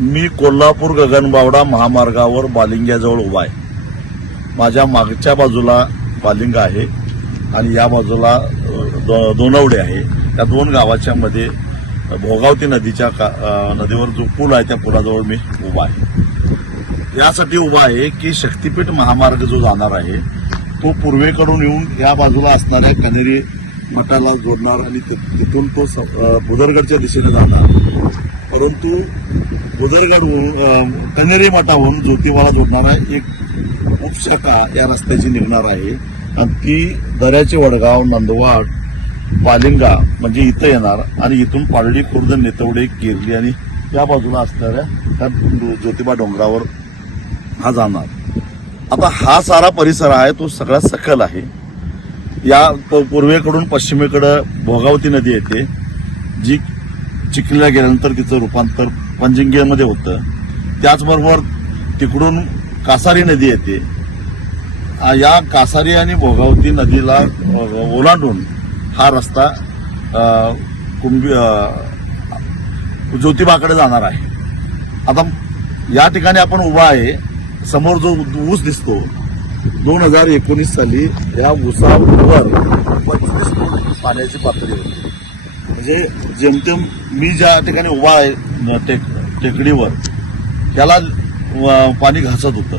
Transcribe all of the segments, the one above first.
मी कोल्हापूर गगनबावडा महामार्गावर बालिंग्याजवळ उभा आहे. माझ्या मागच्या बाजूला बालिंग आहे आणि या बाजूला दो- दोनवडे आहे. त्या दोन गावाच्या मध्ये भोगावती नदीच्या का- नदीवर जो पूल आहे त्या पुलाजवळ मी उभा आहे. यासाठी उभा आहे की शक्तीपीठ महामार्ग जो जाणार आहे तो पूर्वेकडून येऊन या बाजूला असणाऱ्या कनेरी मठाला जोडणार आणि तिथून तो स- दिशेने जाणार. परंतु उदरगडहून कनेरी मठाहून ज्योतिबाला जोडणारा एक उपशाखा या रस्त्याची निघणार आहे. आणि ती दऱ्याचे वडगाव नंदवाड पालिंगा म्हणजे इथं येणार आणि इथून पारडी खुर्द नेतवडे केरली आणि या बाजूला असणाऱ्या त्या ज्योतिबा डोंगरावर हा जाणार. आता हा सारा परिसर आहे तो सगळा सखल आहे. या पूर्वेकडून पश्चिमेकडं भोगावती नदी येते जी चिखलीला गेल्यानंतर तिचं रूपांतर पंजिंगेमध्ये होतं. त्याचबरोबर तिकडून कासारी नदी येते. या कासारी आणि भोगावती नदीला ओलांडून हा रस्ता कुंभी ज्योतिबाकडे जाणार आहे. आता या ठिकाणी आपण उभा आहे. समोर जो ऊस दिसतो दोन हजार एकोणीस साली या ऊसावर पंचवीस पाण्याची पातळी होती. म्हणजे जेमतेम मी ज्या ठिकाणी उभा आहे न- टेक टेकडीवर त्याला पाणी घासत होतं.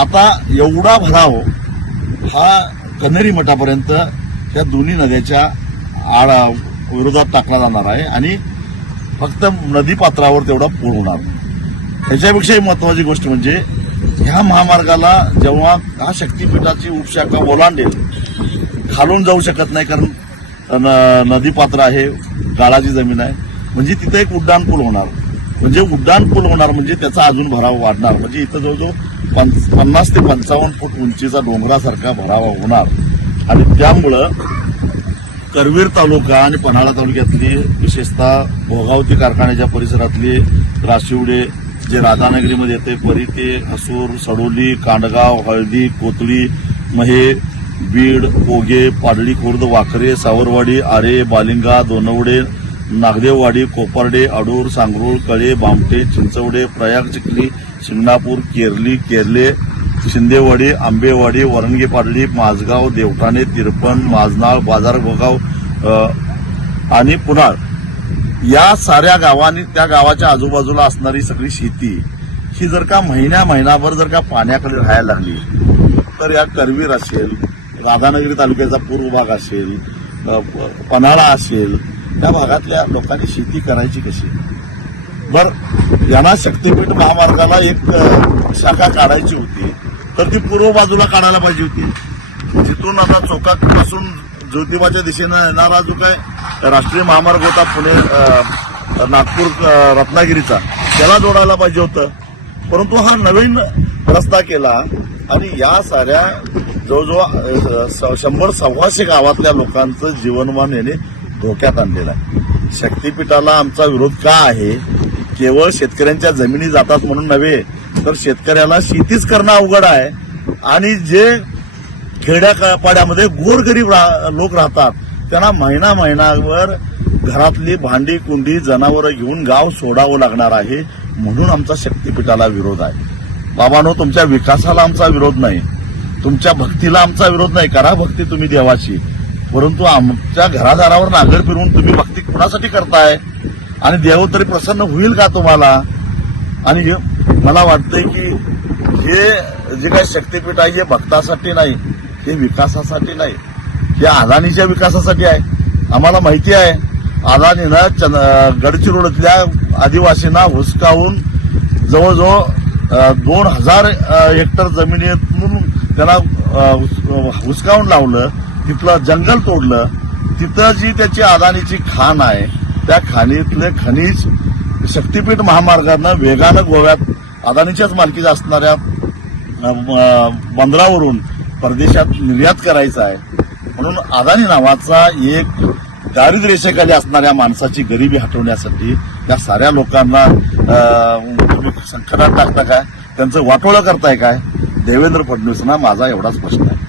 आता एवढा भराव हा कन्हेरी मठापर्यंत त्या दोन्ही नद्याच्या आळा विरोधात टाकला जाणार आहे आणि फक्त नदीपात्रावर तेवढा पूर होणार. ह्याच्यापेक्षाही महत्वाची गोष्ट म्हणजे ह्या महामार्गाला जेव्हा हा शक्तीपीठाची उपशाखा ओलांडेल खालून जाऊ शकत नाही कारण न- नदी पात्र आहे गाळाची जमीन आहे. म्हणजे तिथं एक उड्डाण पूल होणार. म्हणजे उड्डाण पूल होणार म्हणजे त्याचा अजून भराव वाढणार. म्हणजे इथं जवळजवळ पन्नास ते पंचावन्न फूट उंचीचा डोंगरासारखा भरावा होणार. आणि त्यामुळं करवीर तालुका आणि पन्हाळा तालुक्यातली विशेषतः भोगावती कारखान्याच्या परिसरातली राशिवडे जे राधानगरीमध्ये येते परी ते हसूर सडोली कांडगाव हळदी कोथळी महे बीड कोगे पाडळी खुर्द वाखरे सावरवाडी आरे बालिंगा दोनवडे नागदेववाडी कोपर्डे अडूर सांगरूळ कळे बामटे चिंचवडे प्रयाग चिखली शिंगणापूर केरली केरले शिंदेवाडी आंबेवाडी वरणगी पाडळी माझगाव देवठाणे तिरपण माझनाळ बाजार गोगाव आणि पुनाळ. या साऱ्या गावांनी त्या गावाच्या आजूबाजूला असणारी सगळी शेती ही जर का महिन्या महिनाभर जर का पाण्याकडे राहायला लागली तर या करवीर असेल राधानगरी तालुक्याचा पूर्व भाग असेल पन्हाळा असेल त्या भागातल्या लोकांनी शेती करायची कशी? बर यांना शक्तीपीठ महामार्गाला एक शाखा काढायची होती तर ती पूर्व बाजूला काढायला पाहिजे होती. जिथून आता चौकापासून ज्योतिबाच्या दिशेनं येणारा जो काय राष्ट्रीय महामार्ग होता पुणे नागपूर रत्नागिरीचा त्याला जोडायला पाहिजे होतं. परंतु हा नवीन रस्ता केला आणि या साऱ्या जवळजवळ स- शंभर सव्वाशे गावातल्या लोकांचं जीवनमान याने धोक्यात आणलेलं आहे. शक्तीपीठाला आमचा विरोध का आहे? केवळ शेतकऱ्यांच्या जमिनी जातात म्हणून नव्हे तर शेतकऱ्याला शेतीच करणं अवघड आहे. आणि जे खेड्यापाड्यामध्ये गोरगरीब रा- लोक राहतात त्यांना महिना महिनाभर घरातली भांडी कुंडी जनावरं घेऊन गाव सोडावं लागणार आहे म्हणून आमचा शक्तीपीठाला विरोध आहे. बाबांनो तुमच्या विकासाला आमचा विरोध नाही. तुमच्या भक्तीला आमचा विरोध नाही. करा भक्ती तुम्ही देवाची. परंतु आमच्या घरादारावर नागर फिरवून तुम्ही भक्ती कुणासाठी करताय? आणि देव तरी प्रसन्न होईल का तुम्हाला? आणि मला वाटतंय की हे जे काही शक्तीपीठ आहे हे भक्तासाठी नाही हे विकासासाठी नाही. हे अदानीच्या विकासासाठी आहे. आम्हाला माहिती आहे अदानीनं चंद- गडचिरोलीतल्या आदिवासींना हुसकावून जवळजवळ दोन हजार हेक्टर जमिनीतून त्याला हुसकावून लावलं तिथलं जंगल तोडलं तिथं जी त्याची अदानीची खाण आहे त्या खाणीतले खनिज शक्तीपीठ महामार्गानं वेगानं गोव्यात अदानीच्याच मालकीच्या असणाऱ्या बंदरावरून परदेशात निर्यात करायचा आहे. म्हणून अदानी नावाचा एक दारिद्र्य रेषेखाली असणाऱ्या माणसाची गरिबी हटवण्यासाठी या साऱ्या लोकांना अ, संकटात टाकता काय? त्यांचं वाटोळं करताय काय? देवेंद्र फडणवीसांना माझा एवढाच प्रश्न आहे.